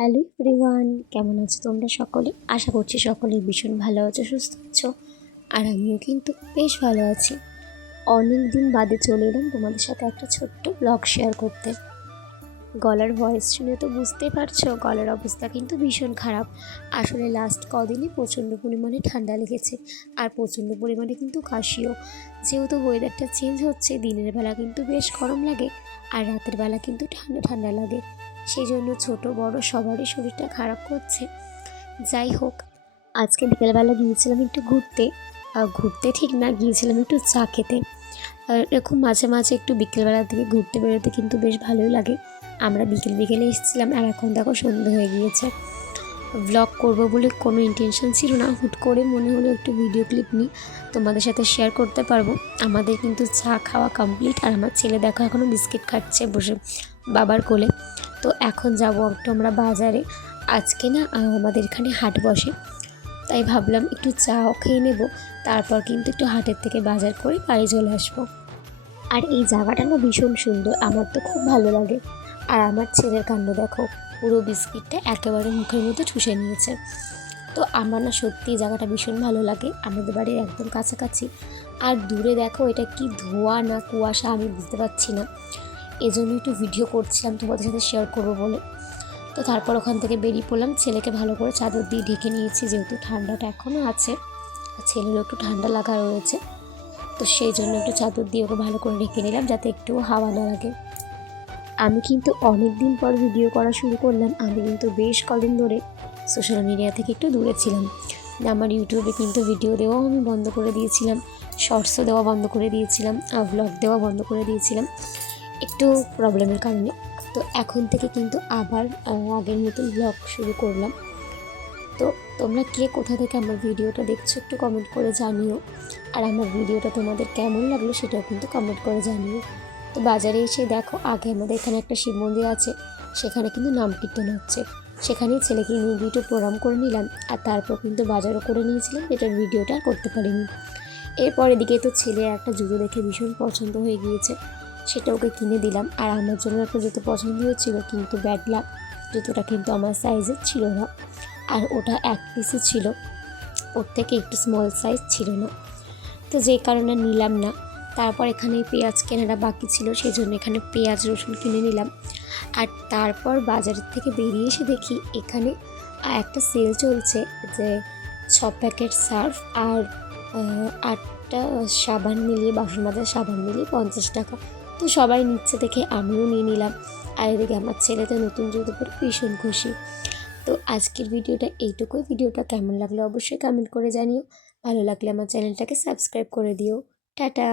Hello everyone, কেমন আছো তোমরা সকলে? আশা করছি সকলেই ভীষণ ভালো আছো, সুস্থ আছো। আর আমিও কিন্তু বেশ ভালো আছি। অনেক দিন বাদে চলে এলাম তোমাদের সাথে একটা ছোট্ট ব্লগ শেয়ার করতে। গলার ভয়েস শুনে তো বুঝতেই পারছো গলার অবস্থা কিন্তু ভীষণ খারাপ। আসলে লাস্ট কদিনই প্রচণ্ড পরিমাণে ঠান্ডা লেগেছে, আর প্রচণ্ড পরিমাণে কিন্তু কাশিও। যেহেতু ওয়েদারটা চেঞ্জ হচ্ছে, দিনের বেলা কিন্তু বেশ গরম লাগে আর রাতের বেলা কিন্তু ঠান্ডা ঠান্ডা লাগে। সেই জন্য ছোট বড় সবারই শরীরটা খারাপ করছে। যাই হোক, আজকে বিকেলবেলা গিয়েছিলাম একটু ঘুরতে। ঘুরতে ঠিক না, গিয়েছিলাম একটু চা খেতে। আর এরকম মাঝে মাঝে একটু বিকেলবেলার দিকে ঘুরতে বেরোতে কিন্তু বেশ ভালোই লাগে। আমরা বিকেলে এসেছিলাম, আর এখন দেখো সন্ধ্যা হয়ে গিয়েছে। ব্লগ করব বলে কোনো ইন্টেনশন ছিল না, হুট করে মনে হলো একটু ভিডিও ক্লিপ নিই, তোমাদের সাথে শেয়ার করতে পারবো। আমাদের কিন্তু চা খাওয়া কমপ্লিট, আর আমার ছেলে দেখো এখনও বিস্কিট খাচ্ছে বসে বাবার কোলে। তো এখন যাবো একটু আমরা বাজারে। আজকে না আমাদের এখানে হাট বসে, তাই ভাবলাম একটু চাও খেয়ে নেব, তারপর কিন্তু একটু হাটের থেকে বাজার করে বাড়ি চলে আসবো। আর এই জায়গাটা না ভীষণ সুন্দর, আমার তো খুব ভালো লাগে। আর আমার ছেলের কাণ্ড দেখো, পুরো বিস্কিটটা একেবারে মুখের মধ্যে ঠুসে নিয়েছে। তো আমার না সত্যি জায়গাটা ভীষণ ভালো লাগে, আমাদের বাড়ির একদম কাছাকাছি। আর দূরে দেখো এটা কি ধোঁয়া না কুয়াশা আমি বুঝতে পারছি না, এজন্য একটু ভিডিও করছিলাম তোমাদের সাথে শেয়ার করবো বলে। তো তারপর ওখান থেকে বেরিয়ে পড়লাম, ছেলেকে ভালো করে চাদর দিয়ে ঢেকে নিয়েছি, যেহেতু ঠান্ডাটা এখনও আছে আর ছেলেরও একটু ঠান্ডা লাগা রয়েছে। তো সেই জন্য একটু চাদর দিয়ে ওকে ভালো করে ঢেকে নিলাম, যাতে একটু হাওয়া না লাগে। আমি কিন্তু অনেক দিন পর ভিডিও করা শুরু করলাম। আমি কিন্তু বেশ কদিন ধরে সোশ্যাল মিডিয়া থেকে একটু দূরে ছিলাম। আমার ইউটিউবে কিন্তু ভিডিও দেওয়াও আমি বন্ধ করে দিয়েছিলাম, শর্টসও দেওয়া বন্ধ করে দিয়েছিলাম, আর ব্লগ দেওয়া বন্ধ করে দিয়েছিলাম একটু প্রবলেমের কারণে। তো এখন থেকে কিন্তু আবার আগের মতন ব্লগ শুরু করলাম। তো তোমরা কে কোথা থেকে আমার ভিডিওটা দেখছো একটু কমেন্ট করে জানিও। আর আমার ভিডিওটা তোমাদের কেমন লাগলো সেটাও কিন্তু কমেন্ট করে জানিও। তো বাজারে এসে দেখো, আগে আমাদের এখানে একটা শিব মন্দির আছে, সেখানে কিন্তু নাম কীর্তন হচ্ছে। সেখানেই ছেলেকে নিয়ে গিয়ে একটু প্রণাম করে নিলাম, আর তারপর কিন্তু বাজারও করে নিয়েছিলাম, যেটার ভিডিওটা আর করতে পারিনি। এরপর এদিকে তো ছেলে একটা জুতো দেখে ভীষণ পছন্দ হয়ে গিয়েছে, সেটা ওকে কিনে দিলাম। আর আমার জন্য একটা জুতো পছন্দ হয়েছিল, কিন্তু ব্যাড লাক, জুতোটা কিন্তু আমার সাইজের ছিল না, আর ওটা এক পিসই ছিল, ওর থেকে একটু স্মল সাইজ ছিল না। তো যেই কারণে নিলাম না। তারপর এখানে পেঁয়াজ কেনাটা বাকি ছিল, সেই জন্য এখানে পেঁয়াজ রসুন কিনে নিলাম। আর তারপর বাজারের থেকে বেরিয়ে এসে দেখি এখানে একটা সেল চলছে, যে 6 প্যাকেট সার্ফ আর 8টা সাবান মিলিয়ে, বাসন মাজার সাবান মিলিয়ে 50 টাকা। তো সবাই নিচ্ছে দেখে আমিও নিয়ে নিলাম। আর এদিকে আমার ছেলে তো নতুন জুতো পরে ভীষণ খুশি। তো আজকের ভিডিওটা এইটুকুই। ভিডিওটা কেমন লাগলো অবশ্যই কমেন্ট করে জানিও। ভালো লাগলে আমার চ্যানেলটাকে সাবস্ক্রাইব করে দিও। টাটা।